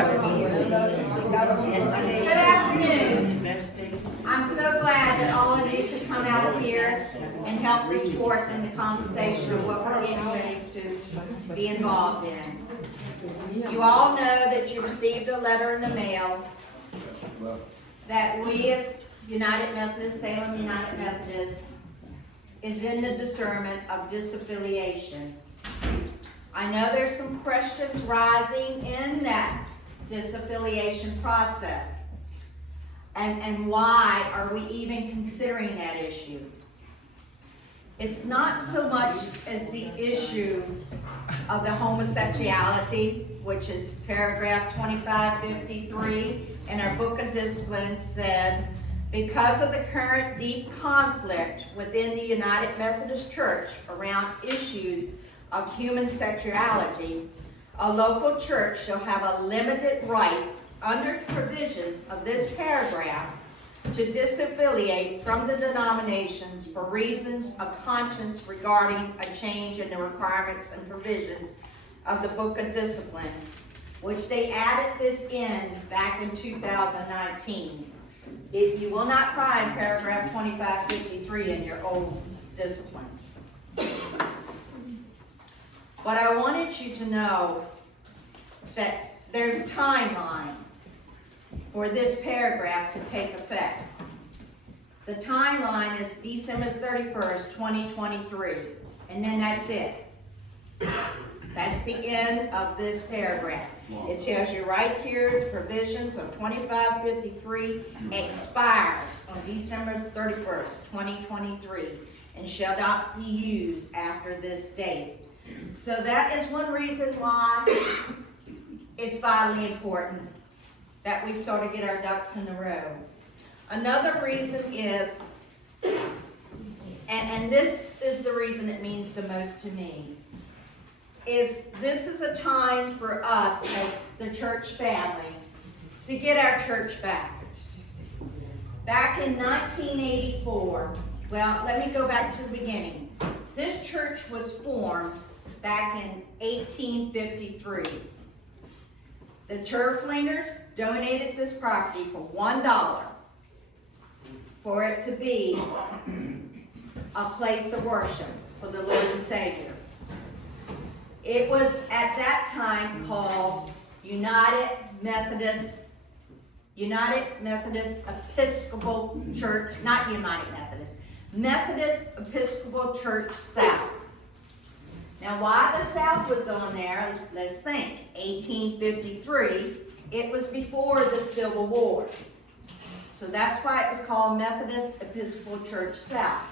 Good afternoon. I'm so glad that all of you could come out here and help this court in the conversation of what we're getting ready to be involved in. You all know that you received a letter in the mail that we as United Methodist, Salem United Methodist, is in the discernment of disaffiliation. I know there's some questions rising in that disaffiliation process. And why are we even considering that issue? It's not so much as the issue of the homosexuality, which is paragraph 2553 in our Book of Discipline said, because of the current deep conflict within the United Methodist Church around issues of human sexuality, a local church shall have a limited right under provisions of this paragraph to disaffiliate from the denominations for reasons of conscience regarding a change in the requirements and provisions of the Book of Discipline, which they added this in back in 2019. You will not find paragraph 2553 in your old disciplines. But I wanted you to know that there's a timeline for this paragraph to take effect. The timeline is December 31st, 2023, and then that's it. That's the end of this paragraph. It tells you right here, the provisions of 2553 expires on December 31st, 2023, and shall not be used after this date. So that is one reason why it's vitally important that we sort of get our ducks in a row. Another reason is, and this is the reason it means the most to me, is this is a time for us as the church family to get our church back. Back in 1984, well, let me go back to the beginning. This church was formed back in 1853. The Turflingers donated this property for $1 for it to be a place of worship for the Lord and Savior. It was at that time called United Methodist Episcopal Church, not United Methodist, Methodist Episcopal Church South. Now, why the South was on there, let's think. 1853, it was before the Civil War. So that's why it was called Methodist Episcopal Church South.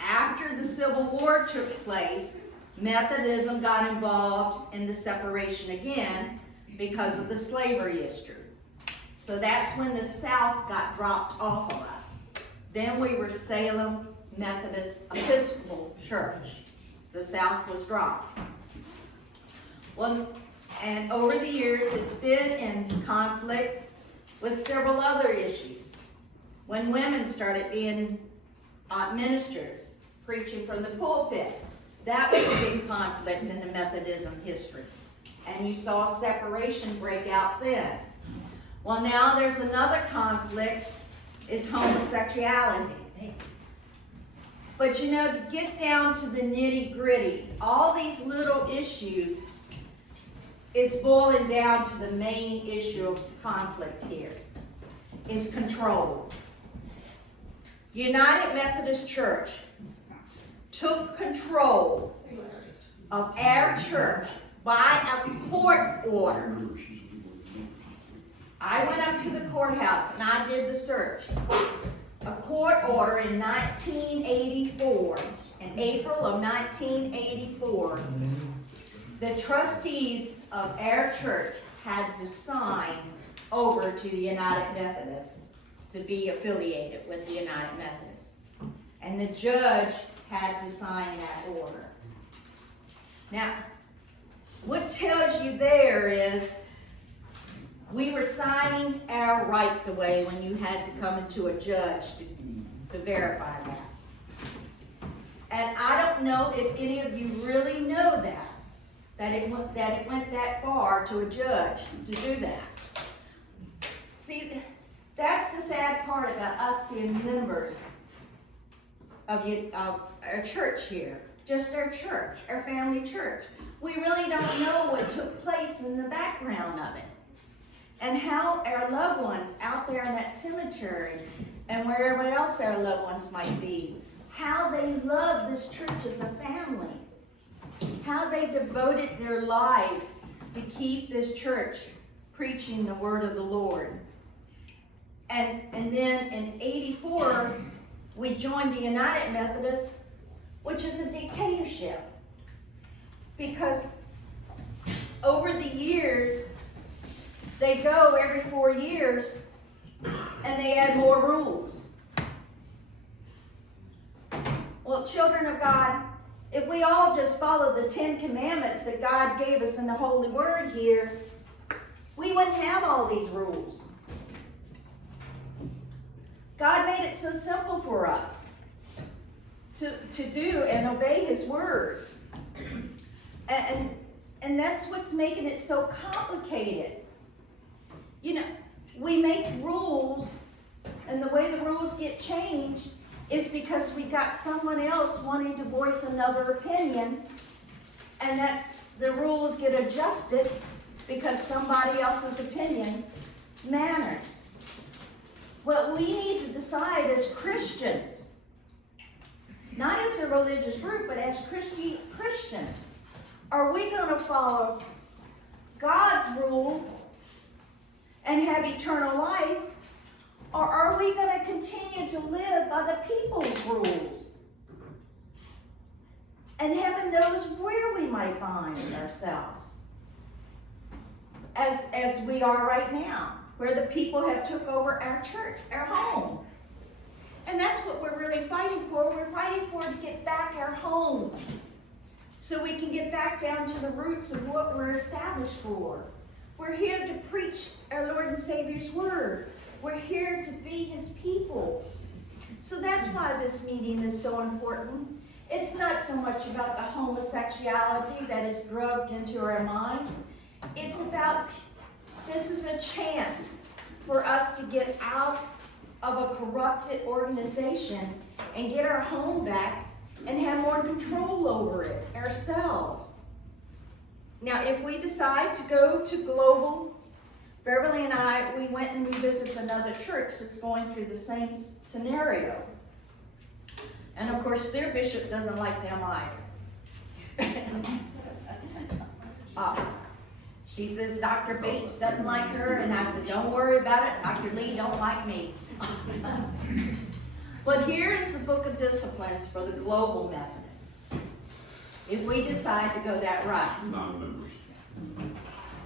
After the Civil War took place, Methodism got involved in the separation again because of the slavery issue. So that's when the South got dropped off of us. Then we were Salem Methodist Episcopal Church. The South was dropped. Well, and over the years, it's been in conflict with several other issues. When women started being ministers, preaching from the pulpit, that was a big conflict in the Methodism history. And you saw separation break out then. Well, now there's another conflict, is homosexuality. But you know, to get down to the nitty-gritty, all these little issues is boiling down to the main issue of conflict here, is control. United Methodist Church took control of our church by a court order. I went up to the courthouse and I did the search. A court order in 1984, in April of 1984, the trustees of our church had to sign over to the United Methodist to be affiliated with the United Methodist. And the judge had to sign that order. Now, what tells you there is we were signing our rights away when you had to come into a judge to verify that. And I don't know if any of you really know that that it went that far to a judge to do that. See, that's the sad part about us being members of our church here. Just our church, our family church. We really don't know what took place in the background of it. And how our loved ones out there in that cemetery and wherever else our loved ones might be, how they love this church as a family. How they devoted their lives to keep this church preaching the word of the Lord. And then in '84, we joined the United Methodists, which is a dictatorship. Because over the years, they go every 4 years and they add more rules. Well, children of God, if we all just follow the 10 commandments that God gave us in the Holy Word here, we wouldn't have all these rules. God made it so simple for us to do and obey His Word. And that's what's making it so complicated. You know, we make rules, and the way the rules get changed is because we got someone else wanting to voice another opinion, and the rules get adjusted because somebody else's opinion matters. What we need to decide as Christians, not as a religious group, but as Christians, are we going to follow God's rule and have eternal life, or are we going to continue to live by the people's rules? And heaven knows where we might find ourselves as we are right now, where the people have took over our church, our home. And that's what we're really fighting for. We're fighting for to get back our home, so we can get back down to the roots of what we're established for. We're here to preach our Lord and Savior's word. We're here to be His people. So that's why this meeting is so important. It's not so much about the homosexuality that is drugged into our minds. It's about, this is a chance for us to get out of a corrupted organization and get our home back and have more control over it ourselves. Now, if we decide to go to global, Beverly and I, we went and we visited another church that's going through the same scenario. And of course, their bishop doesn't like them either. She says Dr. Bates doesn't like her, and I said, don't worry about it, Dr. Lee don't like me. But here is the book of disciplines for the global Methodists. If we decide to go that route. Non-members.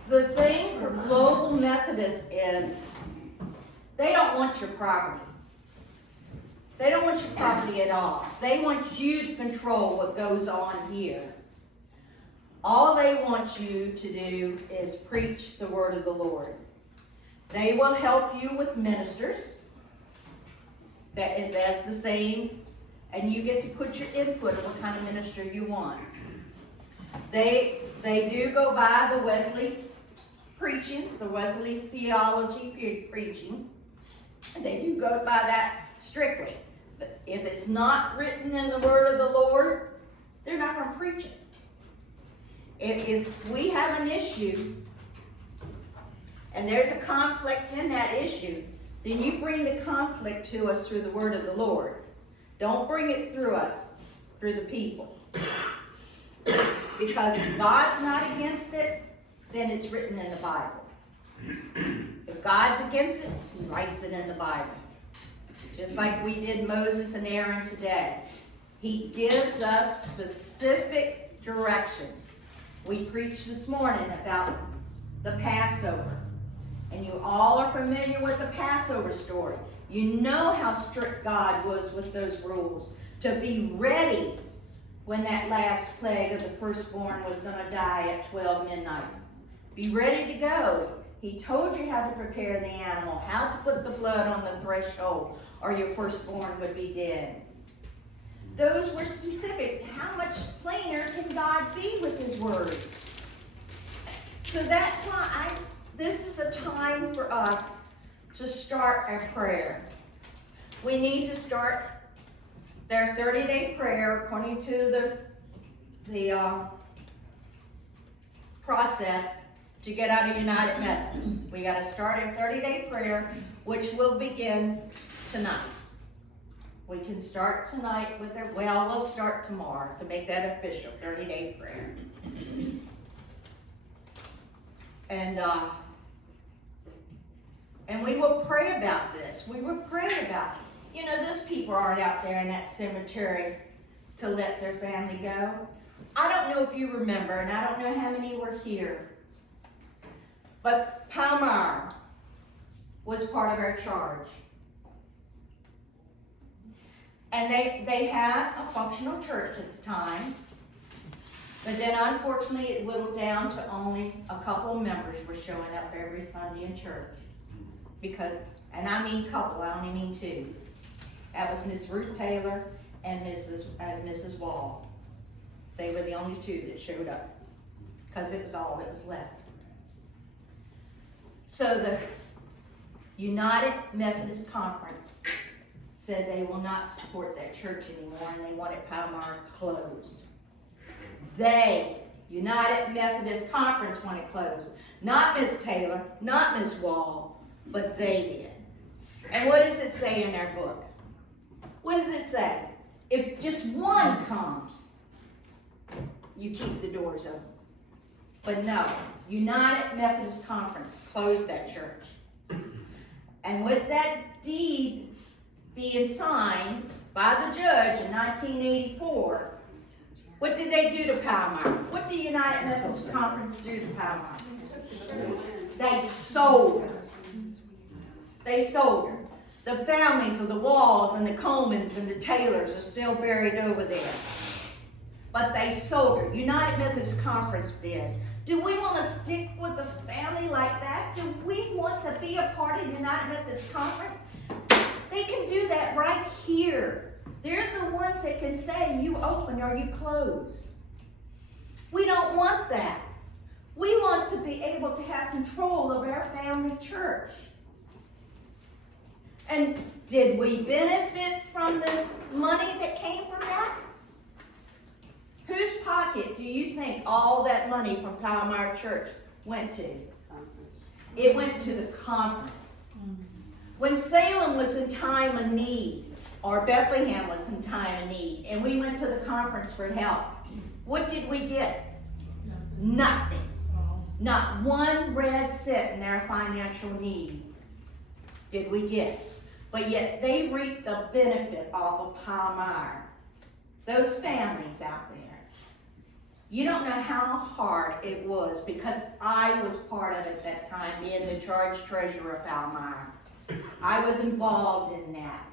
The thing for global Methodists is they don't want your property. They don't want your property at all. They want you to control what goes on here. All they want you to do is preach the word of the Lord. They will help you with ministers. That's the same. And you get to put your input on what kind of minister you want. They do go by the Wesley preaching, the Wesley theology preaching. And they do go by that strictly. If it's not written in the word of the Lord, they're not going to preach it. If we have an issue, and there's a conflict in that issue, then you bring the conflict to us through the word of the Lord. Don't bring it through us, through the people. Because if God's not against it, then it's written in the Bible. If God's against it, He writes it in the Bible. Just like we did Moses and Aaron today. He gives us specific directions. We preached this morning about the Passover. And you all are familiar with the Passover story. You know how strict God was with those rules. To be ready when that last plague of the firstborn was going to die at 12 midnight. Be ready to go. He told you how to prepare the animal, how to put the blood on the threshold, or your firstborn would be dead. Those were specific. How much plainer can God be with His words? So that's why this is a time for us to start our prayer. We need to start their 30-day prayer according to the process to get out of United Methodist. We got to start a 30-day prayer, which will begin tonight. We can start tonight with their, well, we'll start tomorrow to make that official, 30-day prayer. And we will pray about this. We will pray about, those people aren't out there in that cemetery to let their family go. I don't know if you remember, and I don't know how many were here, but Palmyra was part of our charge. And they had a functional church at the time, but then unfortunately it whittled down to only a couple of members were showing up every Sunday in church. Because, and I mean couple, I only mean two. That was Miss Ruth Taylor and Mrs. Wall. They were the only two that showed up because it was all that was left. So the United Methodist Conference said they will not support that church anymore and they wanted Palmyra closed. They, United Methodist Conference, wanted closed. Not Miss Taylor, not Miss Wall, but they did. And what does it say in our book? What does it say? If just one comes, you keep the doors open. But no, United Methodist Conference closed that church. And with that deed being signed by the judge in 1984, what did they do to Palmyra? What did United Methodist Conference do to Palmyra? They sold her. They sold her. The families of the Walls and the Comans and the Taylors are still buried over there. But they sold her. United Methodist Conference did. Do we want to stick with a family like that? Do we want to be a part of United Methodist Conference? They can do that right here. They're the ones that can say you open or you close. We don't want that. We want to be able to have control of our family church. And did we benefit from the money that came from that? Whose pocket do you think all that money from Palmyra Church went to? It went to the conference. When Salem was in time of need, or Bethlehem was in time of need, and we went to the conference for help, what did we get? Nothing. Not one red cent in our financial need did we get. But yet they reaped a benefit off of Palmyra. Those families out there. You don't know how hard it was because I was part of it at that time, being the charge treasurer of Palmyra. I was involved in that.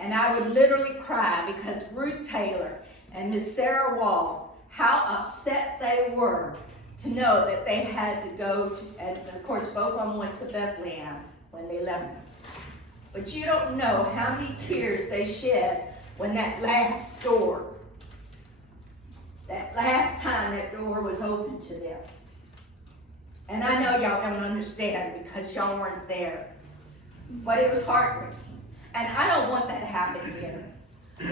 And I would literally cry because Ruth Taylor and Miss Sarah Wall, how upset they were to know that they had to go to, and of course both of them went to Bethlehem when they left. But you don't know how many tears they shed when that last door, that last time that door was open to them. And I know y'all don't understand because y'all weren't there. But it was heartbreaking. And I don't want that to happen here.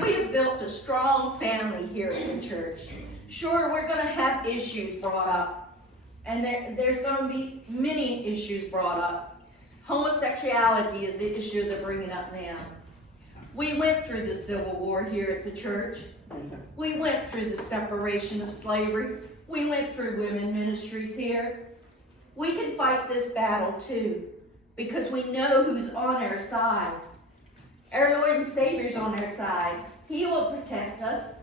We have built a strong family here in the church. Sure, we're going to have issues brought up. And there's going to be many issues brought up. Homosexuality is the issue they're bringing up now. We went through the Civil War here at the church. We went through the separation of slavery. We went through women ministries here. We can fight this battle too because we know who's on our side. Our Lord and Savior's on our side. He will protect us.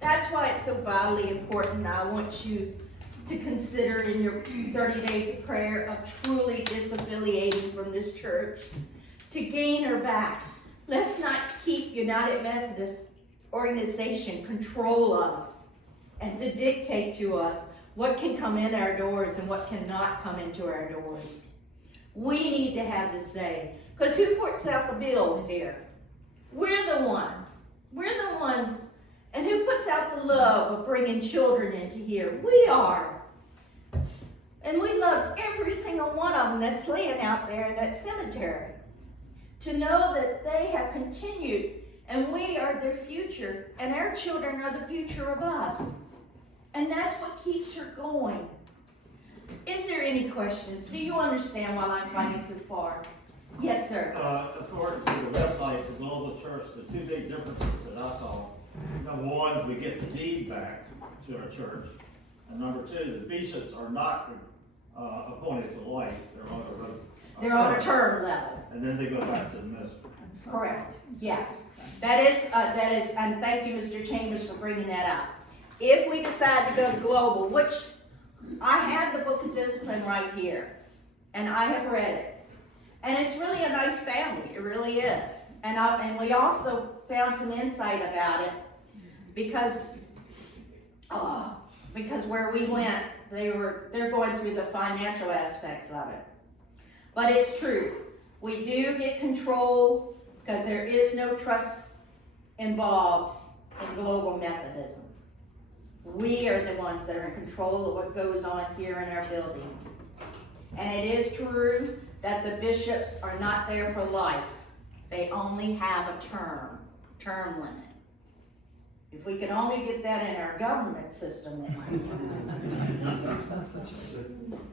That's why it's so vitally important. I want you to consider in your 30 days of prayer of truly disaffiliating from this church, to gain her back. Let's not keep United Methodist organization control us and to dictate to us what can come in our doors and what cannot come into our doors. We need to have the say, because who puts out the bills here? We're the ones. We're the ones. And who puts out the love of bringing children into here? We are. And we loved every single one of them that's laying out there in that cemetery. To know that they have continued, and we are their future, and our children are the future of us. And that's what keeps her going. Is there any questions? Do you understand why I'm fighting so far? Yes, sir. According to the website, the Global Church, the two big differences that I saw. Number one, we get the deed back to our church. And number two, the bishops are not appointed for life. They're on a term level. And then they go back to the ministry. Correct. Yes. That is, and thank you, Mr. Chambers, for bringing that up. If we decide to go global, which I have the book of discipline right here, and I have read it, and it's really a nice family. It really is. And we also found some insight about it because where we went, they're going through the financial aspects of it. But it's true. We do get control because there is no trust involved in global Methodism. We are the ones that are in control of what goes on here in our building. And it is true that the bishops are not there for life. They only have a term limit. If we could only get that in our government system,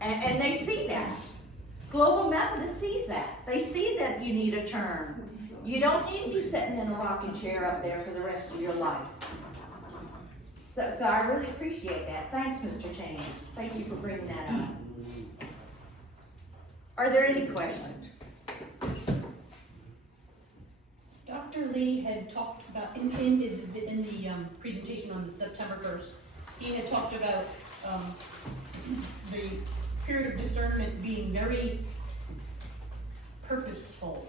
and they see that. Global Methodist sees that. They see that you need a term. You don't need to be sitting in a rocking chair up there for the rest of your life. So I really appreciate that. Thanks, Mr. Chambers. Thank you for bringing that up. Are there any questions? Dr. Lee had talked about, in the presentation on the September 1st, he had talked about the period of discernment being very purposeful.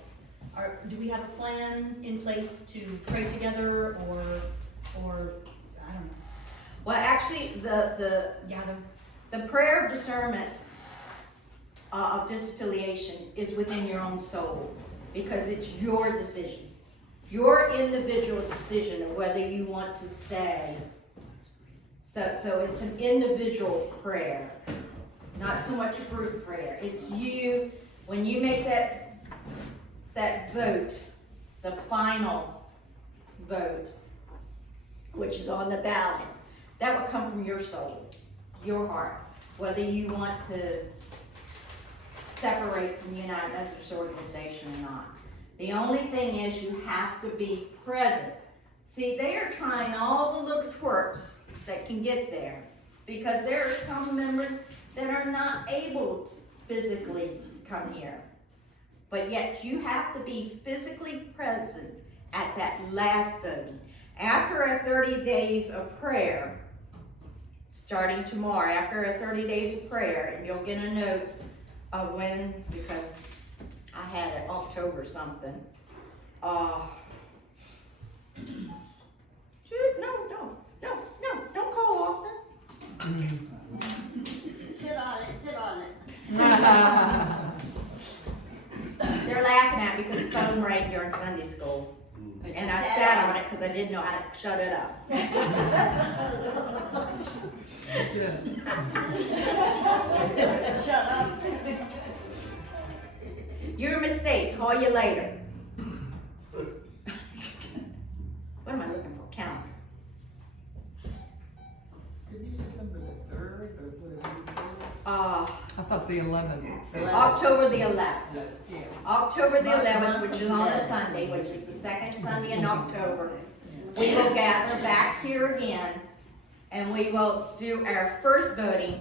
Do we have a plan in place to pray together or I don't know? Well, actually, the prayer of discernments of disaffiliation is within your own soul because it's your decision, your individual decision of whether you want to stay. So it's an individual prayer, not so much a group prayer. It's you, when you make that vote, the final vote, which is on the ballot, that will come from your soul, your heart, whether you want to separate from the United Methodist Organization or not. The only thing is you have to be present. See, they are trying all the little twerps that can get there because there are some members that are not able to physically come here. But yet you have to be physically present at that last voting. After our 30 days of prayer, starting tomorrow, after our 30 days of prayer, and you'll get a note of when, because I had it October something. Don't call Austin. Sit on it. They're laughing at me because the phone rang during Sunday school. And I sat on it because I didn't know how to shut it up. Shut up. Your mistake. Call you later. What am I looking for? Calendar. Did you say something the 3rd? I thought the 11th. October the 11th. Yeah. October the 11th, which is on a Sunday, which is the second Sunday in October. We will gather back here again, and we will do our first voting,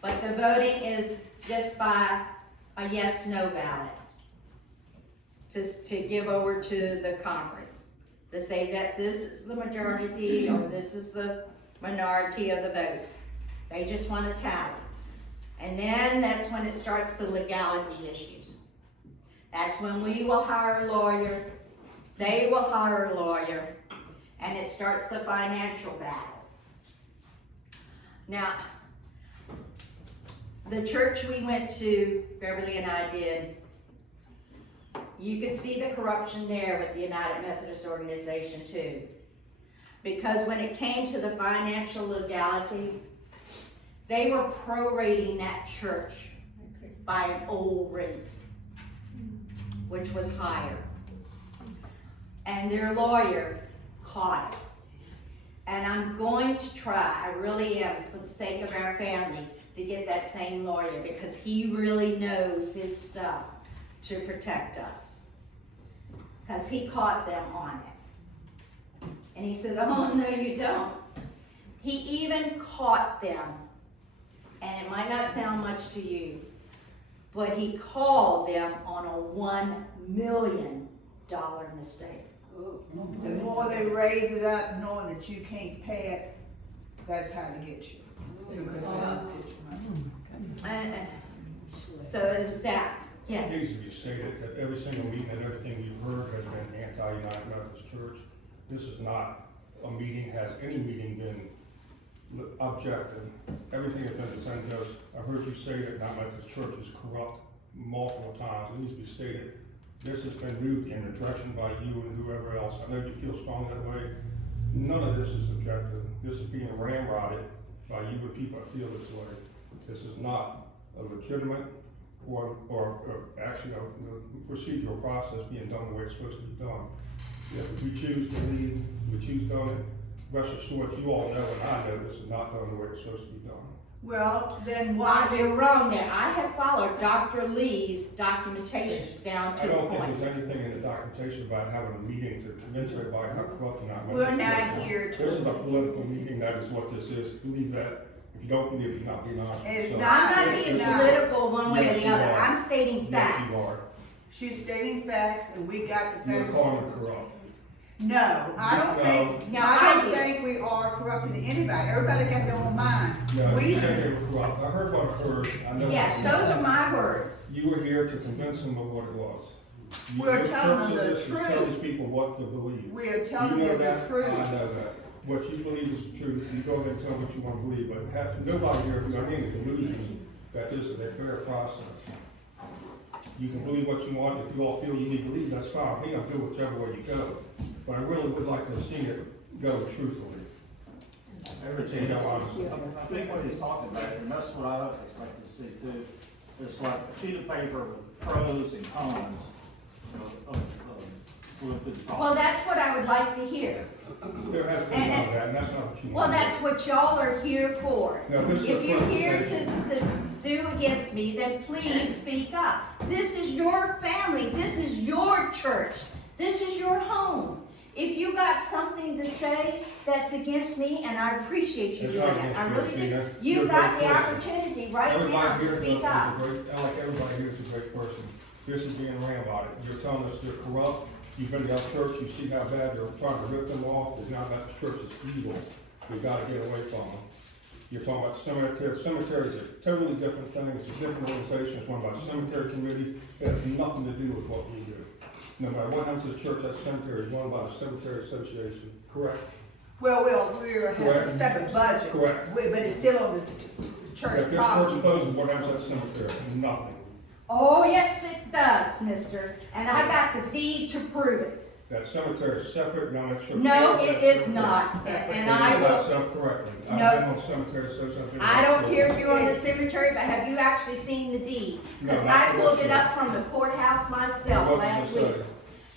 but the voting is just by a yes/no ballot to give over to the conference, to say that this is the majority or this is the minority of the votes. They just want to tally. And then that's when it starts the legality issues. That's when we will hire a lawyer, they will hire a lawyer, and it starts the financial battle. Now, the church we went to, Beverly and I did, you could see the corruption there with the United Methodist Organization too. Because when it came to the financial legality, They were prorating that church by an old rate, which was higher. And their lawyer caught it. And I'm going to try, I really am, for the sake of our family, to get that same lawyer, because he really knows his stuff to protect us. Because he caught them on it. And he said, oh, no, you don't. He even caught them, and it might not sound much to you, but he called them on a $1 million mistake. The more they raise it up, knowing that you can't pay it, that's how to get you. So it was that, It yes. needs to be stated that every single meeting and everything you've heard has been anti-United Methodist Church. This is not a meeting, has any meeting been objective. Everything has been defended. I heard you say that United Methodist Church is corrupt multiple times. It needs to be stated. This has been moved in the direction by you and whoever else. I know you feel strong that way. None of this is objective. This is being ramrodded by you and people that feel this way. This is not a legitimate or actually a procedural process being done the way it's supposed to be done. If we choose to leave, we choose done it, rest assured you all know and I know this is not done the way it's supposed to be done. Well, then Why why you're wrong there. I have followed Dr. Lee's documentations down I to the don't think point. there's anything in the documentation about having a meeting to convince everybody how corrupt and not. we're not here This is to, a political meeting, that is what this is. Believe that. If you don't believe it, you're not being honest. It's So- not- I'm not being political one way or Yes, the you other. are. I'm stating Yes, facts. you are. she's stating facts and we got the You're facts. calling it corrupt. No, I don't No. think, No, I I don't do. think we are corrupting anybody. Everybody got their own minds. No, We, you said they were corrupt. I heard what I heard. I know. Yes, what you those said. are my words. You were here to convince them of what it was. We're Your telling them purpose of the this is truth. Tell these people what to believe. we are You telling know them the that, truth. I know that. What you believe is the truth, you go ahead and tell them what you want to believe, but nobody here, I mean, the delusion that this is a fair process. You can believe what you want, if you all feel you need to believe, that's fine, me, I'll do whichever way you go. But I really would like to have seen it go truthfully. Everything else, I think what he's talking about, and that's what I expect to see too, it's like a sheet of paper with pros and cons of what this process. Well, that's what I would like to hear. There has been none of that, and that's not what you Well, want. that's what y'all are here for. No, this is If a you're here presentation. to do against me, then please speak up. This is your family. This is your church. This is your home. If you got something to say that's against me, and I appreciate you It's doing not that, I against really you, do. Tina. You You're a got great the person. opportunity right now Everybody to here speak is up. a great, I like everybody here is a great person. This is being ramrodded. You're telling us they're corrupt. You've been to our church, you see how bad they're trying to rip them off. It's not that the church is evil. We gotta get away from them. You're talking about cemeteries. Cemeteries are totally different things. It's a different organization. It's run by a cemetery committee. It has nothing to do with what we do. No matter what happens to the church, that cemetery is run by the cemetery association. Correct? Well, we're having a Correct. separate budget. Correct. But it's still on the If church this church property. closes, what happens at the cemetery? Nothing. Oh, yes, it does, mister. And I got the deed to prove it. That cemetery is separate, now that church. No, it is not. And I will, That's not correctly. I've No. been on cemetery association. I don't care if you're on the cemetery, but have you actually seen the deed? Because No, I not pulled it yet. up from the courthouse myself What does last it say? week.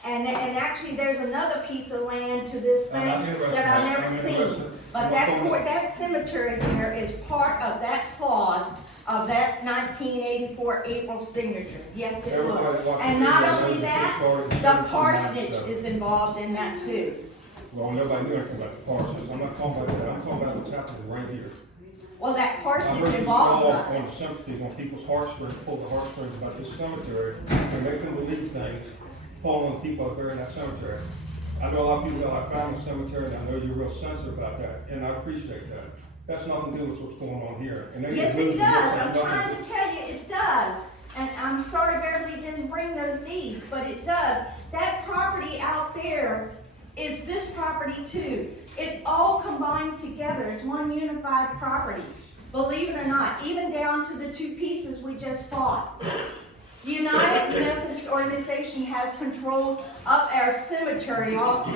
And actually, there's another piece of land to this I'm thing not interested. that I've I'm never seen. interested. But I'm that not going that cemetery there is part of that clause of that 1984 April signature. Yes, it Everybody was. watching And not video only knows that, this started in the parsonage 1797. is involved in that too. Well, nobody knew anything about the parsons. I'm not talking about that. I'm talking about what's happening right here. Well, that I parsonage heard you involves all us. on the sympathies, on people's heartstrings, pull the heartstrings about this cemetery, and make them believe things, falling on people that are buried in that cemetery. I know a lot of people that I found in the cemetery, and I know you're real sensitive about that, and I appreciate that. That's nothing to do with what's going on here. And they Yes, lose it you. does. That's I'm nothing- trying to tell you, it does. And I'm sorry Beverly didn't bring those deeds, but it does. That property out there is this property too. It's all combined together. It's one unified property. Believe it or not, even down to the two pieces we just bought. The United Methodist Organization has control of our cemetery also.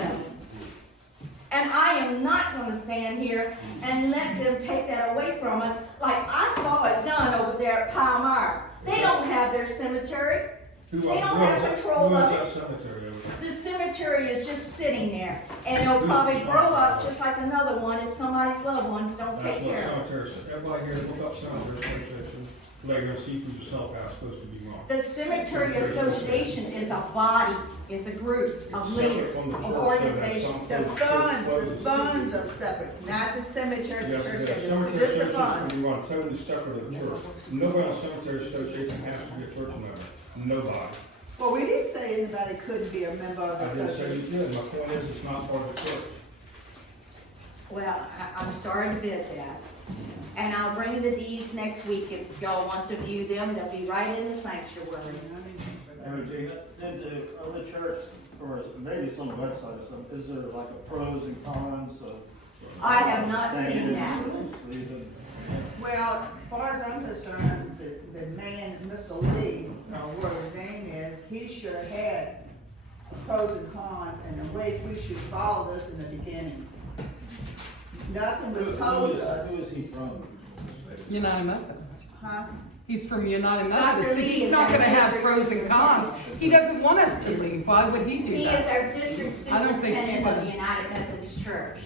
And I am not gonna stand here and let them take that away from us, like I saw it done over there at Palmyra. They don't have their cemetery. They don't have control of it. Who owns that cemetery over there? The cemetery is just sitting there, and it'll probably grow up just like another one if somebody's loved ones don't That's take what care of it. cemetery, everybody here, look up cemetery association, later and see for yourself how it's supposed to be run. The cemetery association is a body, is a group of leaders, of organizations. The funds are separate, not the cemetery, the Yes, church, the cemetery just the association funds. can be run totally separate of the church. Nobody on the cemetery association has to be a church member, nobody. Well, we didn't say anybody couldn't be a member of the I didn't say association. you did, my point is, it's not part of the church. Well, I'm sorry to bid that. And I'll bring the deeds next week if y'all want to view them, they'll be right in the sanctuary. And Regina, did the other church, or maybe it's on the website or something, is there like a pros and cons of? I have not seen that. Well, as far as I'm concerned, the man, Mr. Lee, whatever his name is, he should have had pros and cons and the way we should follow this in the beginning. Nothing was told us, Who is he from? United Methodist. huh? He's from United Dr. Methodist. Lee He's is not our gonna have district pros and cons. He doesn't want us to leave. Why would he do He is that? our district I don't think he superintendent of the would. United Methodist Church.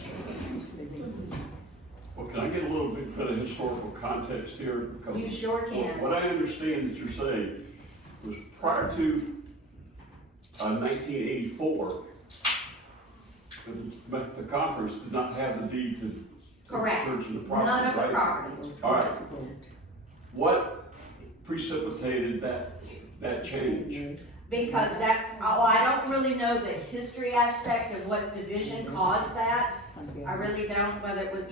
Well, can I get a little bit of historical context here? Because You sure can. What I understand that you're saying was prior to 1984, the conference did not have the deed to the Correct. church and the property, None of the right? properties. All right. What precipitated that change? Because I don't really know the history aspect of what division caused that. I really don't, whether it was,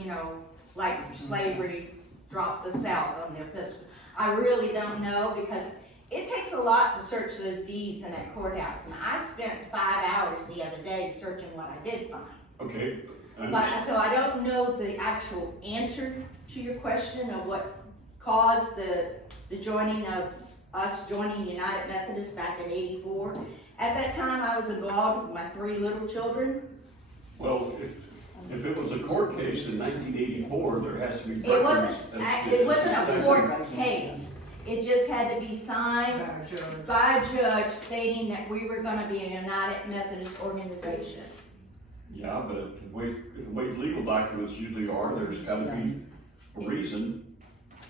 like slavery dropped the South on the Episcopal. I really don't know because it takes a lot to search those deeds in that courthouse. And I spent 5 hours the other day searching what I did find. Okay. But, so I don't know the actual answer to your question of what caused the joining of us joining United Methodist back in '84. At that time, I was involved with my 3 little children. Well, if it was a court case in 1984, there has to be records. It wasn't a court case. It just had to be signed by a judge stating that we were gonna be a United Methodist organization. Yeah, but the way legal documents usually are, there's gotta be a reason,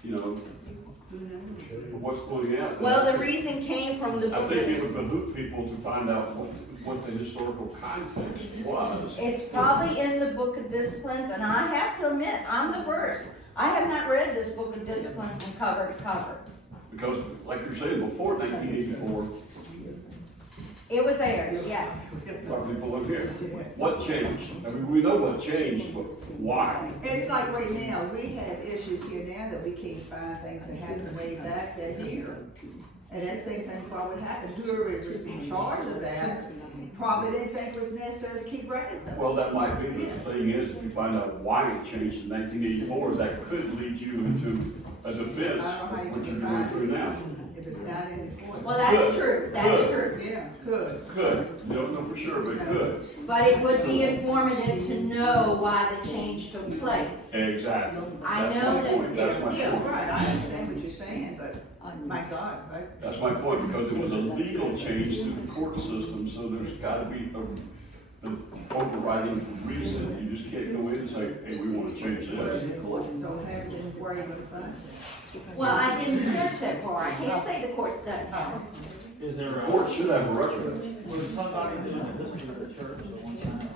for what's going on. Well, the reason came from the I book think it of, would behoove people to find out what the historical context was. it's probably in the book of disciplines, and I have to admit, I'm the first. I have not read this book of discipline from cover to cover. Because, like you're saying, before 1984, It was there, yes. probably people live here. What changed? I mean, we know what changed, but why? It's like right now, we have issues here now that we can't find things that happened way back that year. And that same thing probably happened. Whoever was in charge of that probably didn't think it was necessary to keep records of it. Well, that might be, but the thing is, if you find out why it changed in 1984, that could lead you into a defense, I don't know how you which you're can going find through now. it if it's not in the court. Well, that's Good. true, that's Good. true. Yeah, could. Could, you don't know for sure, but could. But it would be informative to know why the change took place. Exactly. I That's know my that- point. That's my Yeah, point. right, I understand what you're saying, but my God, right? That's my point, because it was a legal change to the court system, so there's gotta be an overriding reason. You just can't go in and say, hey, we wanna change this. The court don't have to worry about it. Well, I didn't search that far, I can't say the court's done that. Is there The a, court should have a record. was somebody doing the history of the church at one time?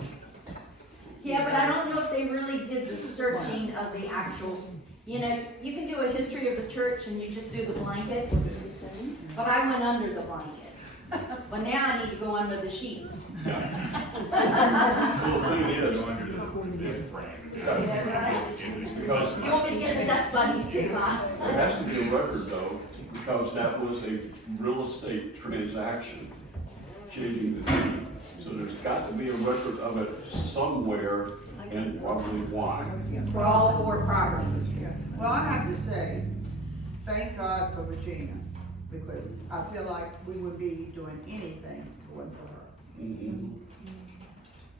Yeah, but I don't know if they really did the searching of the actual, you can do a history of the church and you just do the blanket, but I went under the blanket. But now I need to go under the sheets. Well, the thing is, because You want me to get the dust bunnies too, huh? there has to be a record though, because that was a real estate transaction, changing the deed. So there's got to be a record of it somewhere and probably why. For all 4 properties. Well, I have to say, thank God for Regina, because I feel like we would be doing anything if it wasn't for her. Mhm.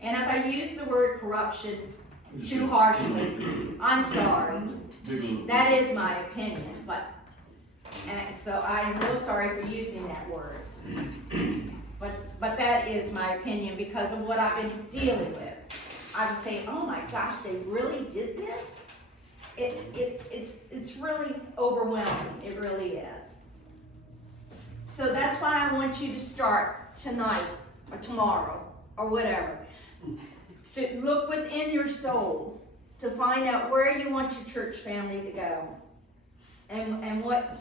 And if I use the word corruption too harshly, I'm sorry. That is my opinion, and so I'm real sorry for using that word. But that is my opinion because of what I've been dealing with. I was saying, oh my gosh, they really did this? It's really overwhelming, it really is. So that's why I want you to start tonight, or tomorrow, or whatever. So look within your soul to find out where you want your church family to go. And what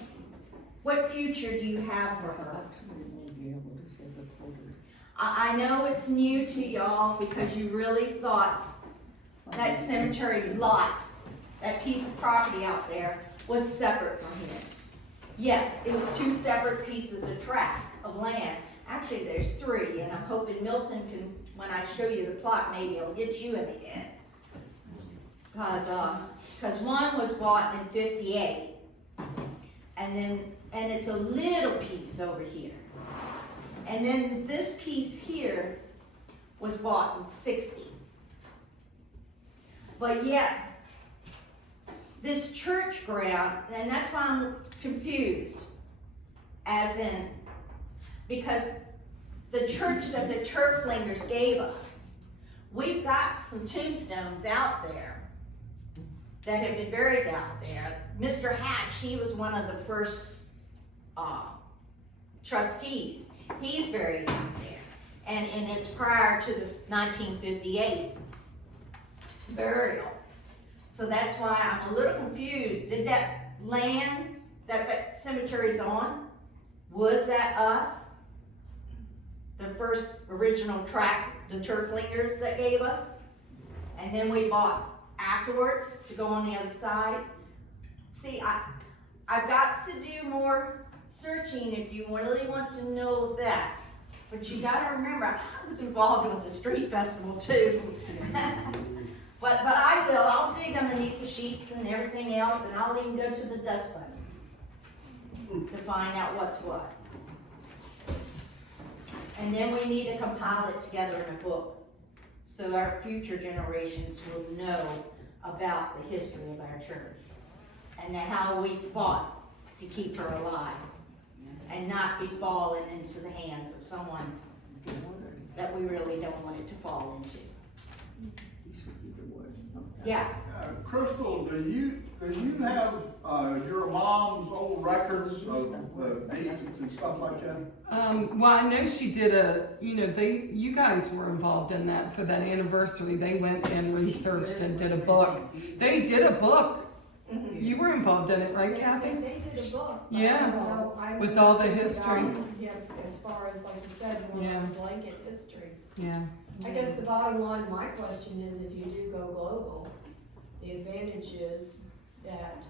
future do you have for her? I know it's new to y'all because you really thought that cemetery lot, that piece of property out there, was separate from here. Yes, it was two separate pieces of tract of land. Actually, there's three, and I'm hoping Milton can, when I show you the plot, maybe it'll get you in the head. Because one was bought in 58, and it's a little piece over here. And then this piece here was bought in 60. But yet, this church ground, and that's why I'm confused, as in, because the church that the Turflingers gave us, we've got some tombstones out there that have been buried out there. Mr. Hatch, he was one of the first trustees. He's buried out there. And it's prior to the 1958 burial. So that's why I'm a little confused. Did that land that cemetery's on, was that us? The first original tract the Turflingers that gave us? And then we bought afterwards to go on the other side? See, I've got to do more searching if you really want to know that. But you gotta remember, I was involved with the street festival too. But I will, I'll dig underneath the sheets and everything else, and I'll even go to the dust bunnies to find out what's what. And then we need to compile it together in a book, so our future generations will know about the history of our church, and how we fought to keep her alive, and not be falling into the hands of someone that we really don't want it to fall into. Yes. Crystal, do you have, your mom's old records of deeds and stuff like that? Well, I know she did you guys were involved in that for that anniversary. They went and researched and did a book. They did a book. You were involved in it, right, Kathy? They did a book. Yeah, I with all the wouldn't history. know about, yeah, as far as, like you said, more Yeah. blanket history. Yeah. I guess the bottom line of my question is, if you do go global, the advantage is that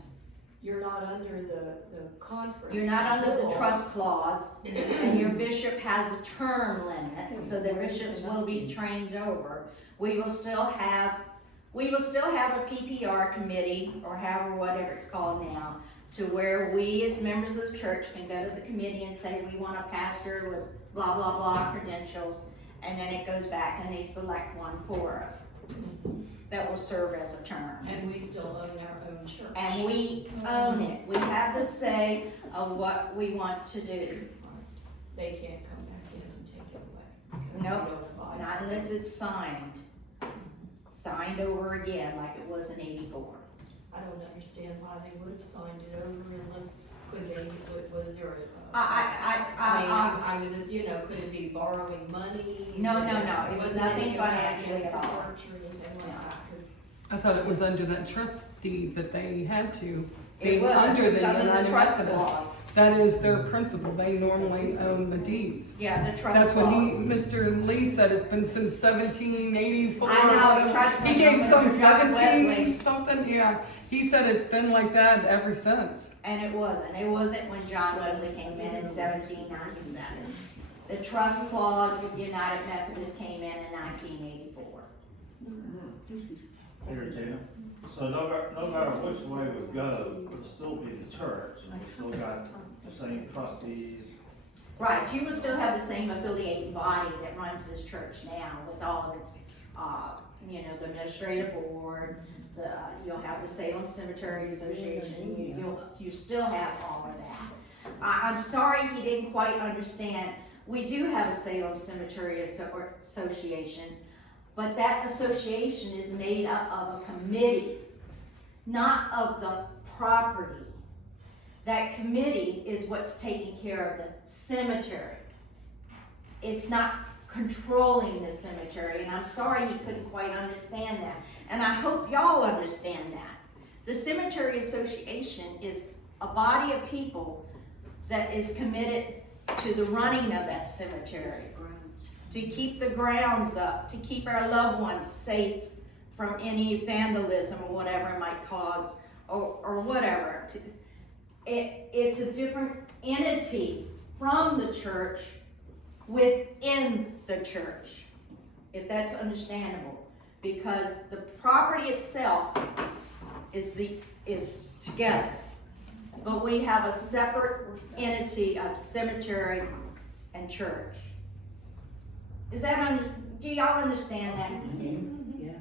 you're not under the conference. You're not under the rule. trust clause, and your bishop has a term limit, so the bishops will be trained over. We will still have a PPR committee, or whatever it's called now, to where we as members of the church can go to the committee and say, we want a pastor with blah, blah, blah credentials, and then it goes back and they select one for us that will serve as a term. And we still own our own church. And we own it. We have the say of what we want to do. They can't come back in and take it away. because we Nope, don't abide not by unless it. it's signed over again like it was in '84. I don't understand why they would have signed it over unless, was there a? I mean, could it be borrowing money? No, it was Wasn't nothing any of that financially against at the all. church or anything like that, 'cause I thought it was under that trust deed that they had to. It be was under the United trust Methodist. clause. That is their principle. They normally own the deeds. Yeah, the trust That's clause. when Mr. Lee said it's been since 1784. I know, he tried to He gave remember some John 17 Wesley. something, yeah. He said it's been like that ever since. And it wasn't. It wasn't when John Wesley came in 1797. The trust clause with United Methodist came in 1984. Here, Tina. So no matter which way we go, it'll still be the church, and we still got the same trustees. Right, you will still have the same affiliated body that runs this church now with all of its the administrative board, you'll have the Salem Cemetery Association, you still have all of that. I'm sorry he didn't quite understand. We do have a Salem Cemetery Association, but that association is made up of a committee, not of the property. That committee is what's taking care of the cemetery. It's not controlling the cemetery, and I'm sorry he couldn't quite understand that. And I hope y'all understand that. The Cemetery Association is a body of people that is committed to the running of that cemetery, to keep the grounds up, to keep our loved ones safe from any vandalism or whatever it might cause, or whatever. It's a different entity from the church within the church, if that's understandable, because the property itself is together, but we have a separate entity of cemetery and church. Do y'all understand that? Yeah.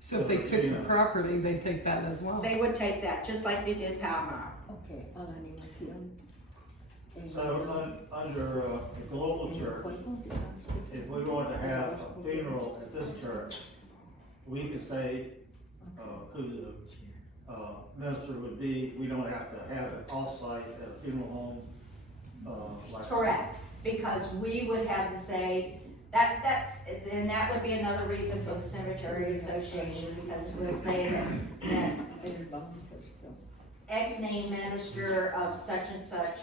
So if they took the property, they'd take that as well. They would take that, just like they did Palmyra. Okay, So under the global church, if we want to have a funeral at this church, we could say who the minister would be. We don't have to have it off-site at a funeral home. Correct, because we would have to say, and that would be another reason for the Cemetery Association, because we'll say that X name minister of such and such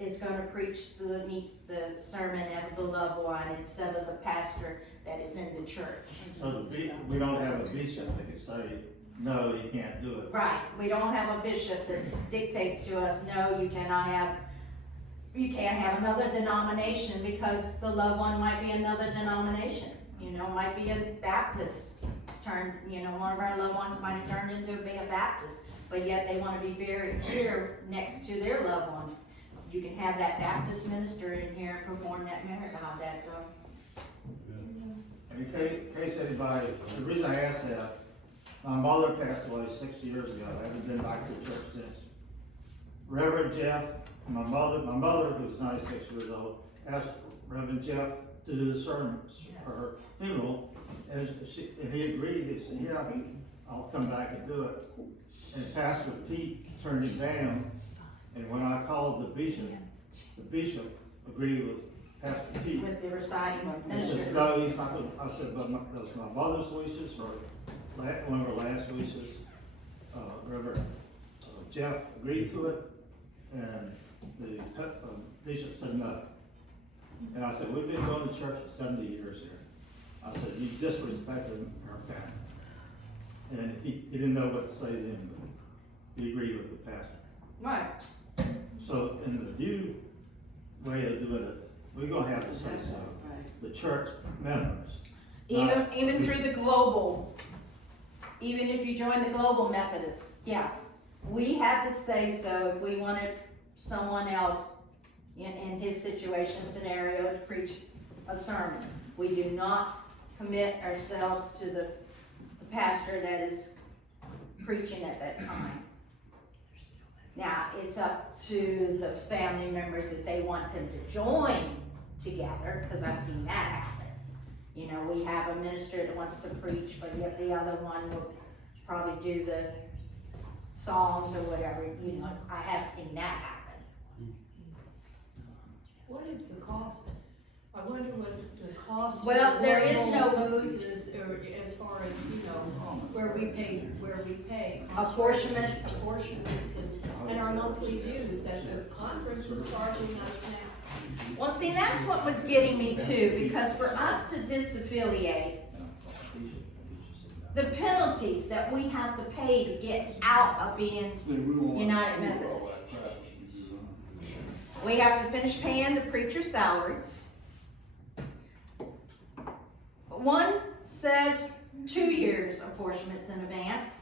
is gonna preach the sermon of the loved one instead of the pastor that is in the church. So we don't have a bishop that can say, no, you can't do it. Right, we don't have a bishop that dictates to us, no, you can't have another denomination, because the loved one might be another denomination. Might be a Baptist one of our loved ones might have turned into being a Baptist, but yet they want to be buried here next to their loved ones. You can have that Baptist minister in here and perform that In case anybody, the reason I asked that, my mother passed away 6 years ago. I haven't been back to the church since. Reverend Jeff, my mother, who's 96 years old, asked Reverend Jeff to do the sermon for her funeral, and he agreed. He said, yeah, I'll come back and do it. And Pastor Pete turned it down, and when I called the bishop agreed with Pastor Pete. with the reciting He minister. says, no, he's not going to. I said, but that's my mother's wishes, or one of her last wishes. Reverend Jeff agreed to it, and the bishop said no. And I said, we've been going to church for 70 years here. I said, you disrespected our family. And he didn't know what to say to him, but he agreed with the pastor. Right. So in the new way of doing it, we're gonna have to say so. The church members. Even through the global, even if you join the global Methodists, yes, we have to say so if we wanted someone else in his situation scenario to preach a sermon. We do not commit ourselves to the pastor that is preaching at that time. Now, it's up to the family members if they want them to join together, because I've seen that happen. We have a minister that wants to preach, but yet the other one will probably do the psalms or whatever, I have seen that happen. What is the cost? I wonder what the cost. Well, for there is no booze is, or as far as, where we pay. Apportionments. Apportionments and our monthly dues that the conference is charging us now. Well, see, that's what was getting me too, because for us to disaffiliate, the penalties that we have to pay to get out of being United Methodist. We have to finish paying the preacher's salary. One says 2 years apportionments in advance.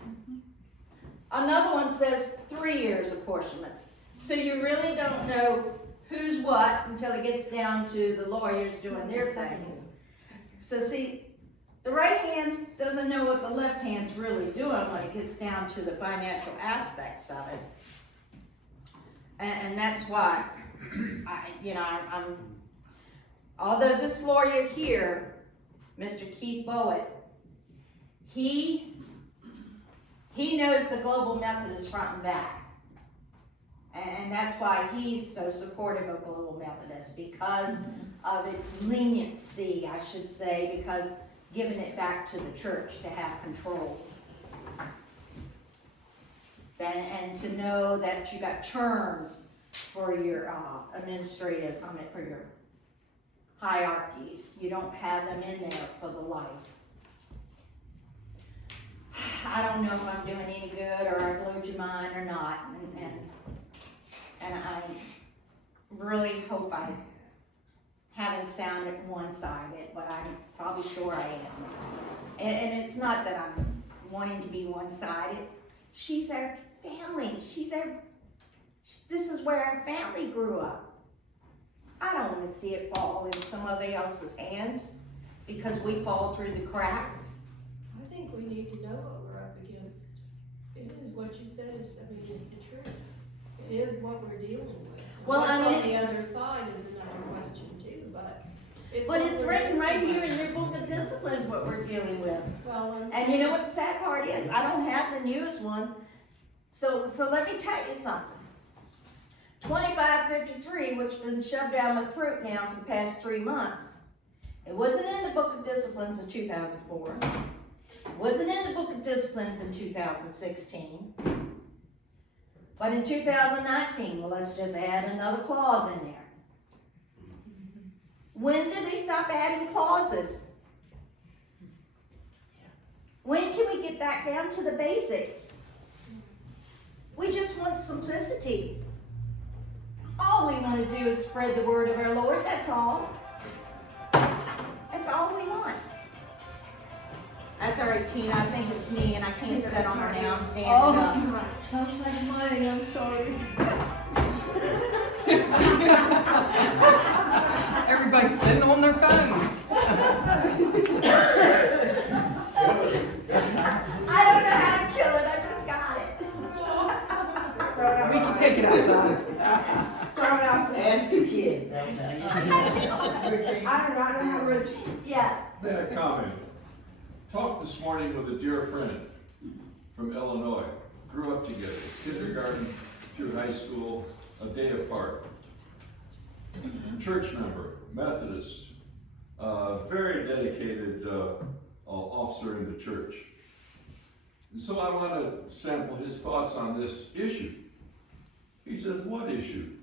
Another one says 3 years apportionments. So you really don't know who's what until it gets down to the lawyers doing their things. So see, the right hand doesn't know what the left hand's really doing when it gets down to the financial aspects of it. And that's why, I'm, although this lawyer here, Mr. Keith Bowitt, he knows the Global Methodist front and back. And that's why he's so supportive of Global Methodist, because of its leniency, I should say, because giving it back to the church to have control. And to know that you got terms for your administrative, for your hierarchies. You don't have them in there for the life. I don't know if I'm doing any good or I blew your mind or not, and I really hope I haven't sounded one-sided, but I'm probably sure I am. And it's not that I'm wanting to be one-sided. She's our family. This is where our family grew up. I don't want to see it fall in somebody else's hands because we fall through the cracks. I think we need to know what we're up against. It is what you said is, it's the truth. It is what we're dealing with. Well, What's on the other side is another question too, but it's. But what it's we're written dealing right here with. in your book of disciplines what we're dealing with. Well, I'm And you know what the sad part is? I don't have the newest one. So let me tell you something. 2553, which has been shoved down my throat now for the past 3 months. It wasn't in the book of disciplines in 2004. It wasn't in the book of disciplines in 2016. But in 2019, well, let's just add another clause in there. When did they stop adding clauses? When can we get back down to the basics? We just want simplicity. All we want to do is spread the word of our Lord, that's all. That's all we want. That's all right, Tina, I think it's me and I can't sit on her now, I'm standing up. Sounds like money, I'm sorry. Everybody's sitting on their phones. I don't know how to kill it, I just got it. We can take it outside. Throw it outside. Ask your kid. I don't know how rich. Yes. Then a comment. Talked this morning with a dear friend from Illinois. Grew up together, kindergarten through high school, a day apart. Church member, Methodist, very dedicated officer in the church. And so I want to sample his thoughts on this issue. He says, what issue?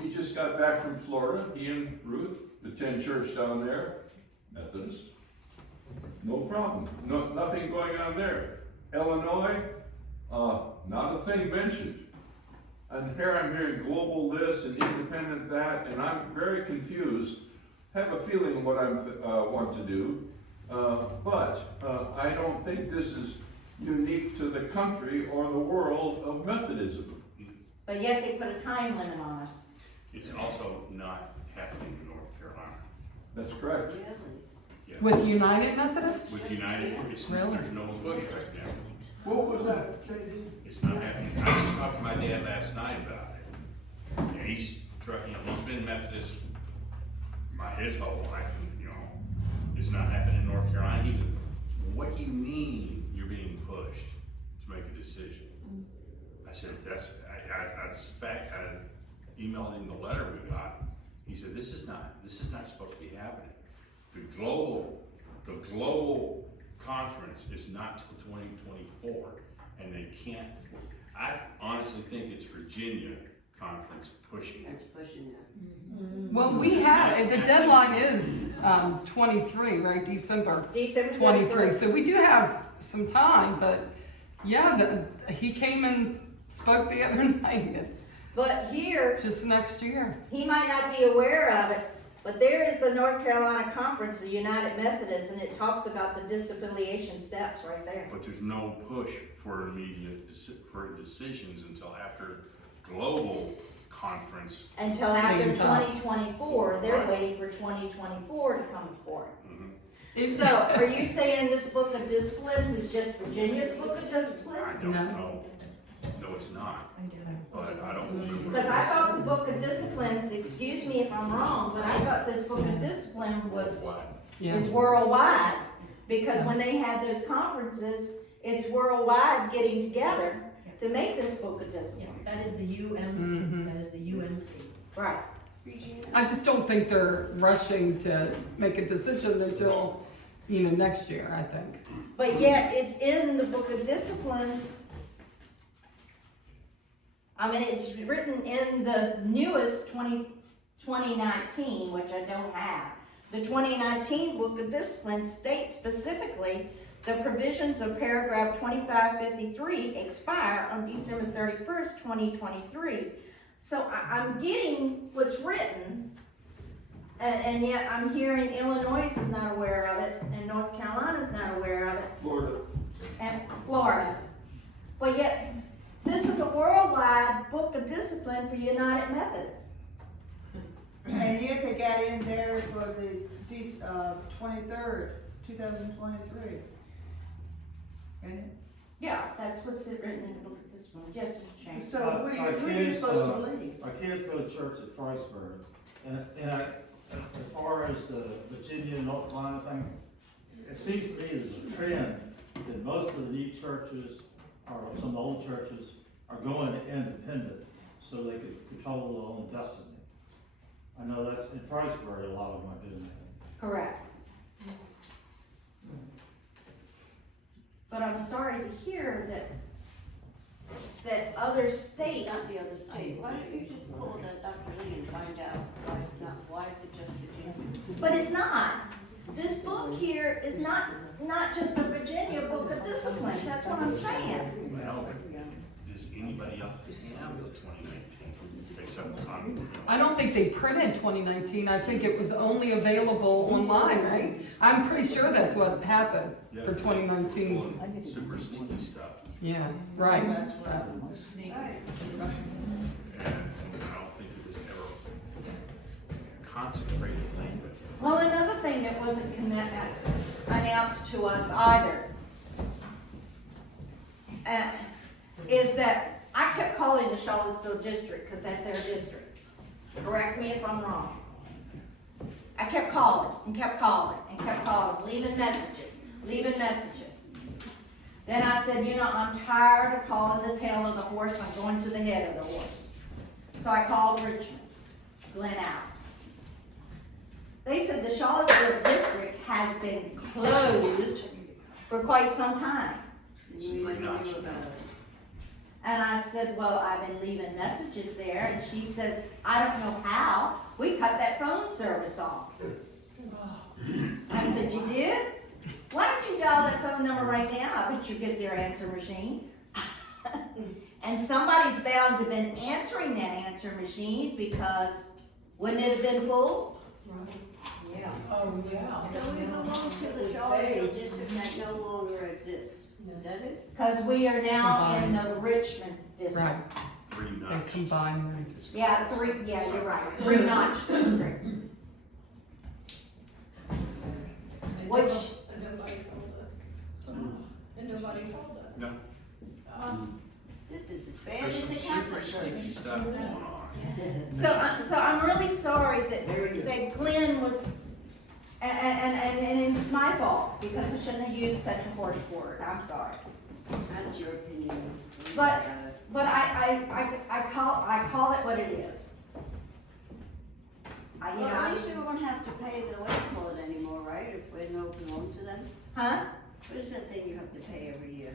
He just got back from Florida, he and Ruth, attend church down there, Methodist. No problem, nothing going on there. Illinois, not a thing mentioned. And here I'm hearing global this and independent that, and I'm very confused. Have a feeling what I want to do, but I don't think this is unique to the country or the world of Methodism. But yet they put a time limit on us. It's also not happening in North Carolina. That's correct. Yeah. With United Methodist? With United, Really? there's no push right now. What was that, JD? It's not happening. I just talked to my dad last night about it. And he's been Methodist his whole life, and, it's not happening in North Carolina. He said, what do you mean you're being pushed to make a decision? I said, I emailed him the letter we got. He said, this is not supposed to be happening. The global conference is not till 2024, and they can't. I honestly think it's Virginia conference pushing it. That's pushing it. Well, we have, the deadline is 23, right, December December 23. 23rd. So we do have some time, but yeah, he came and spoke the other night. It's But here, just next year. he might not be aware of it, but there is the North Carolina Conference, the United Methodists, and it talks about the disaffiliation steps right there. But there's no push for immediate for decisions until after global conference. Until after Same time. 2024, they're Right. waiting for 2024 to come forward. Mhm. So, are you saying this book of disciplines is just Virginia's book of disciplines? I don't No. know. No, it's not, but I don't remember. Because I thought the book of disciplines, excuse me if I'm wrong, but I thought this book of discipline was What? Yeah. worldwide. Because when they had those conferences, it's worldwide getting together to make this book of Yeah, discipline. that is the UMC, Mhm. that is the UMC. Right. I just don't think they're rushing to make a decision until, next year, I think. But yet, it's in the book of disciplines. I mean, it's written in the newest 2019, which I don't have. The 2019 book of disciplines states specifically the provisions of paragraph 2553 expire on December 31st, 2023. So I'm getting what's written, and yet I'm hearing Illinois is not aware of it, and North Carolina is not aware of it, Florida. and Florida. But yet, this is a worldwide book of discipline for United Methodists. And yet they got in there for the 23rd, 2023. And Yeah, that's what's written in the book of discipline, just as changed. so who My are you kids, supposed to believe? My kids go to church at Fryersburg, and as far as the Virginia and North Carolina thing, it seems to me there's a trend that most of the new churches, or some of the old churches, are going independent, so they can control their own destiny. I know that's, in Fryersburg, a lot of them are doing that. Correct. But I'm sorry to hear that other states, Not the other state. Why don't you just pull that Dr. Lee and find out why is it just Virginia? but it's not. This book here is not just a Virginia book of discipline, that's what I'm saying. Well, does anybody else have the 2019 except the Congress? I don't think they printed 2019. I think it was only available online, right? I'm pretty sure that's what happened for 2019's. Super sneaky stuff. Yeah, right. And I don't think it was ever consecrated language. Well, another thing that wasn't announced to us either is that I kept calling the Charlottesville district because that's their district. Correct me if I'm wrong. I kept calling and kept calling and kept calling, leaving messages. Then I said, I'm tired of calling the tail of the horse. I'm going to the head of the horse. So I called Richmond, Glen Allen. They said the Charlottesville district has been closed for quite some time. It's 3 notch. And I said, well, I've been leaving messages there. And she says, I don't know how. We cut that phone service off. I said, you did? Why don't you dial that phone number right now? I bet you get their answer machine. And somebody's bound to have been answering that answer machine because wouldn't it have been full? Yeah. Oh, yeah. So we belong to the Charlottesville district that no longer exists. Is that it? Because we are now in the Richmond district. Right. 3 They notch. combine. Yeah, you're right, 3-notch district. Which, And nobody told us. And nobody told us. No, This is as bad there's as some the super Catholic sneaky Church. stuff going on. so I'm really sorry that Glenn was, and it's my fault, because I shouldn't have used such a harsh word, I'm sorry. That's your opinion. But I call it what it is. Well, at least we won't have to pay the what you call it anymore, right? If we don't belong to them? Huh? What is that thing you have to pay every year?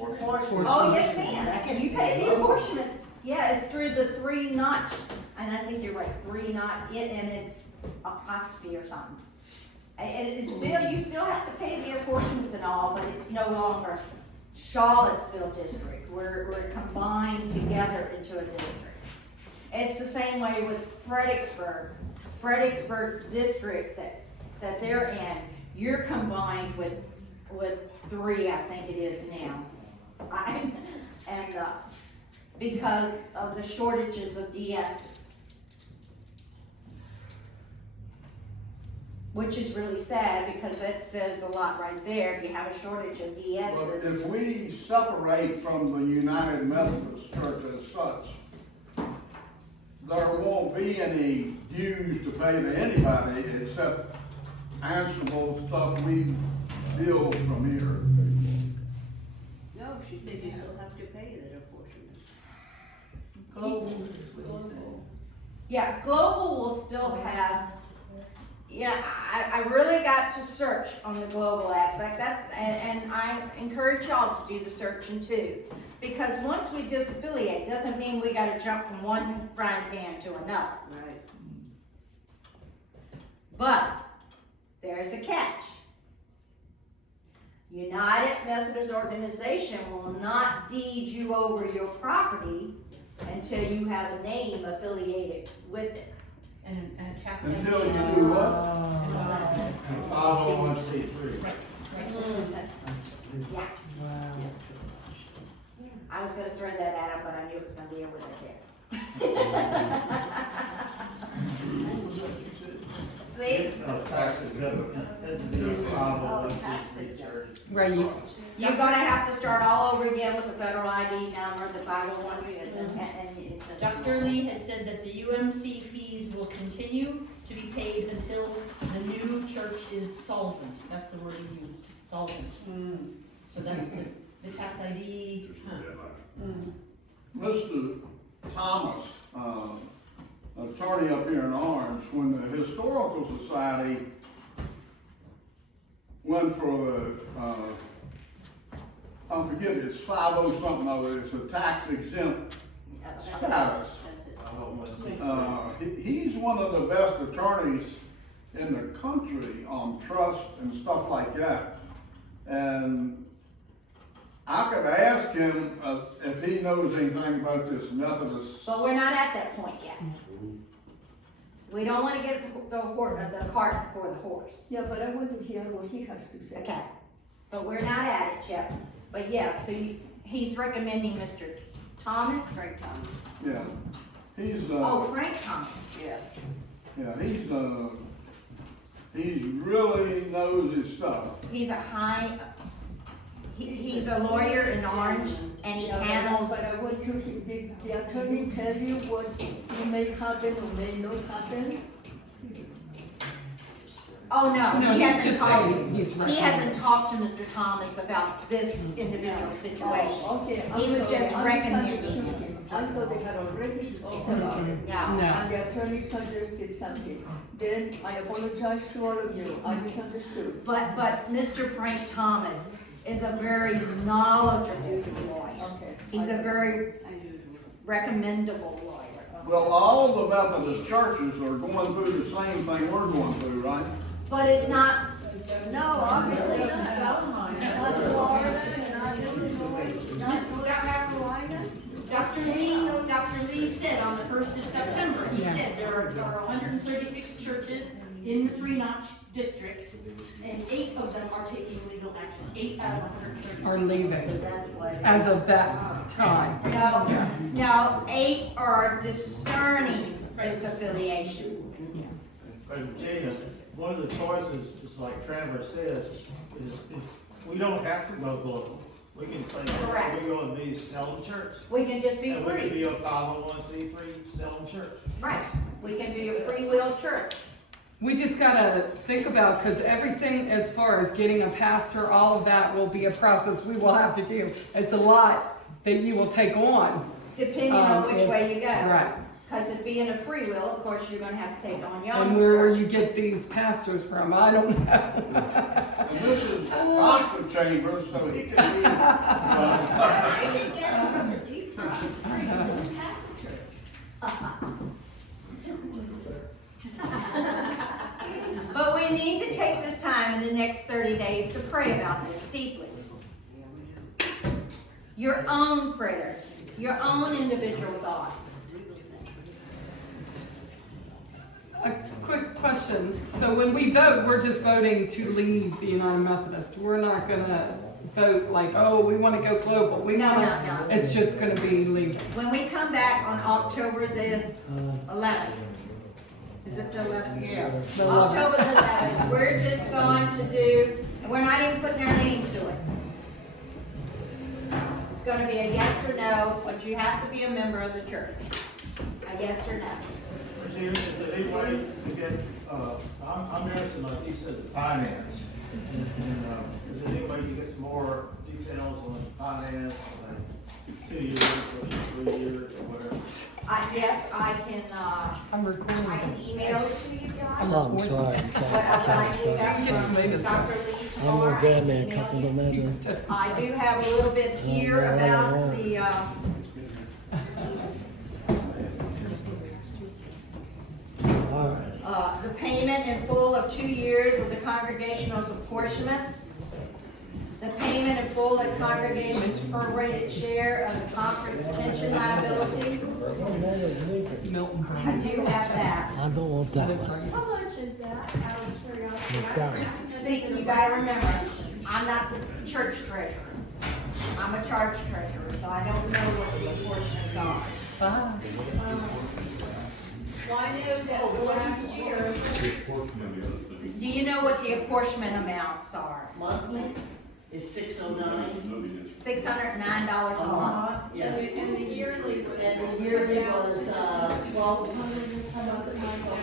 Oh, yes, ma'am, you pay the apportionments. Yeah, it's through the 3-notch, and I think you're right, 3-notch, and it's apostrophe or something. And it's still, you still have to pay the apportionments and all, but it's no longer Charlottesville district. We're combined together into a district. It's the same way with Fredericksburg. Fredericksburg's district that they're in, you're combined with 3, I think it is now. because of the shortages of DSs. Which is really sad, because that says a lot right there, if you have a shortage of But DSs. if we separate from the United Methodist Church as such, there won't be any dues to pay to anybody except answerable stuff we bill from here. No, she said you still have to pay that, unfortunately. Global is what he said. Yeah, Global will still have, I really got to search on the global aspect, and I encourage y'all to do the searching too. Because once we disaffiliate, doesn't mean we gotta jump from one frying pan to another. Right. But, there's a catch. United Methodist Organization will not deed you over your property until you have a name affiliated with it. And a tax. Until you do what? And all that. 501c3. Right, right. Yeah. I was gonna throw that out, but I knew it was gonna be over there. See? Tax exempt, entities, 501c3 church. Right, You're gonna have to start all over again with the federal ID number, the 501, and Dr. Lee had said that the UMC fees will continue to be paid until the new church is solvent. That's the word he used, solvent. So that's the tax ID. Mr. Thomas, attorney up here in Orange, when the Historical Society went for I forget, it's 50 something other, it's a tax exempt status. That's it. 501c3. He's one of the best attorneys in the country on trust and stuff like that. And I could ask him if he knows anything about this Methodist. but we're not at that point yet. We don't wanna get the cart before the horse. Yeah, but I want to hear what he has to say. Okay, but we're not at it yet. But yeah, so he's recommending Mr. Thomas? Frank Thomas. Yeah, he's Oh, Frank Thomas. Yeah. yeah, he really knows his stuff. He's he's a lawyer in Orange, and he handles, But I want to, did the attorney tell you what he may happen or may not happen? oh no, No, he he's hasn't just talked, saying he's he recommending. hasn't talked to Mr. Thomas about this individual situation. Oh, okay. I'm He was sorry, just I recommending. misunderstood him. I thought they had already spoken about it. No. No. And the attorney suggested something. Then I apologize to all of you. I misunderstood. But Mr. Frank Thomas is a very knowledgeable lawyer. Okay. He's a very recommendable lawyer. Well, all the Methodist churches are going through the same thing we're going through, right? But it's not, No, obviously not. Not Florida, not Illinois, not North Carolina. Dr. Lee said on the 1st of September, he Yeah. said there are 136 churches in the three-notch district, and 8 of them are taking legal action. 8 out of 136. Are leaving That's why. as of that time. no, 8 are discerning disaffiliation. But Gina, one of the choices, just like Trevor says, is if we don't have to go global. We can say, Correct. we're gonna be selling church. We can just be And we can free, be a 501c3 selling church. right, we can be a free will church. We just gotta think about, because everything as far as getting a pastor, all of that will be a process we will have to do. It's a lot that you will take on. Depending on which if- way you go. Right. Because it being a free will, of course, you're gonna have to take on your And own where stuff. you get these pastors from, I don't know. And this is Dr. Chambers, so he can be, You get it from the deep fry. It's half the church. But we need to take this time in the next 30 days to pray about this deeply. Your own prayers, your own individual thoughts. A quick question. So when we vote, we're just voting to leave the United Methodist. We're not gonna vote like, oh, we wanna go global, we No, wanna, no, no. it's just gonna be legal. When we come back on October the 11th, is it the 11th? Yeah. The October the 11th, we're just going to do, and we're not even putting our name to it. It's gonna be a yes or no, but you have to be a member of the church. A yes or no. Is there any way to get, I'm interested, like you said, the finance. And, is there any way to get some more details on the finance, like 2 years or 3 years or whatever? Yes, I can, I'm recording. I can email it to you guys. Oh, I'm sorry, I'm sorry, But I'm sorry, I do sorry. have Dr. Lee's I'm gonna card. grab me a couple of minutes. I do have a little bit here about the, All right. the payment in full of 2 years of the congregational apportionments, the payment in full of congregation's prorated share of the conference pension liability. Milton I Brown. do have that. I don't want that one. How much is that, out of curiosity? Okay. See, you gotta remember, I'm not the church treasurer. I'm a charge treasurer, so I don't know what the apportionments are. Bye. Well, I know that last year, Do you know what the apportionment amounts are? Monthly is $609. $609 a month. Yeah. and the yearly was. And the yearly was, 1,200 something like that.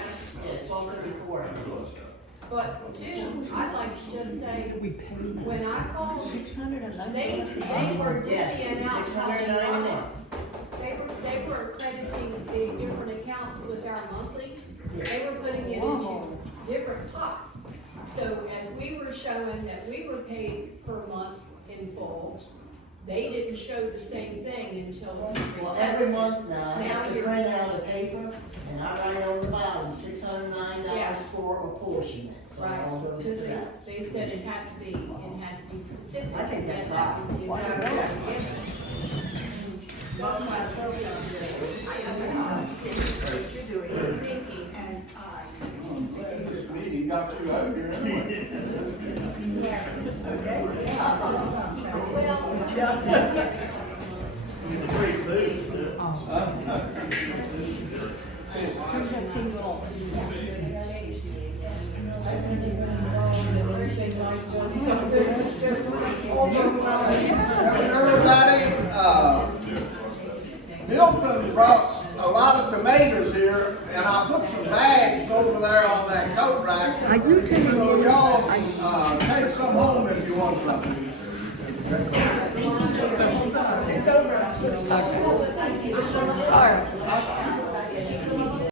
Yeah, 1,234. But too, I'd like to just say, We paid. when I called, they were Yes, divvying out. $609 a month. They were crediting the different accounts with our monthly. They were putting it into different pots. So as we were showing that we were paid per month in full, they didn't show the same thing until. Well, every month now, I Now have to you're- print out a paper, and I write on the bottom, $609 Yeah. for apportionment. So it all Right, goes because to that. they said it had to be specific. I think that's and that was the Well, amount yeah. they were given. So that's why I was thinking, This meeting got you out here anyway. It's a great food. Everybody, Milton brought a lot of tomatoes here, and I put some bags over there on that coat rack. Are you telling So me? y'all, take some home if you want some. It's over. All right.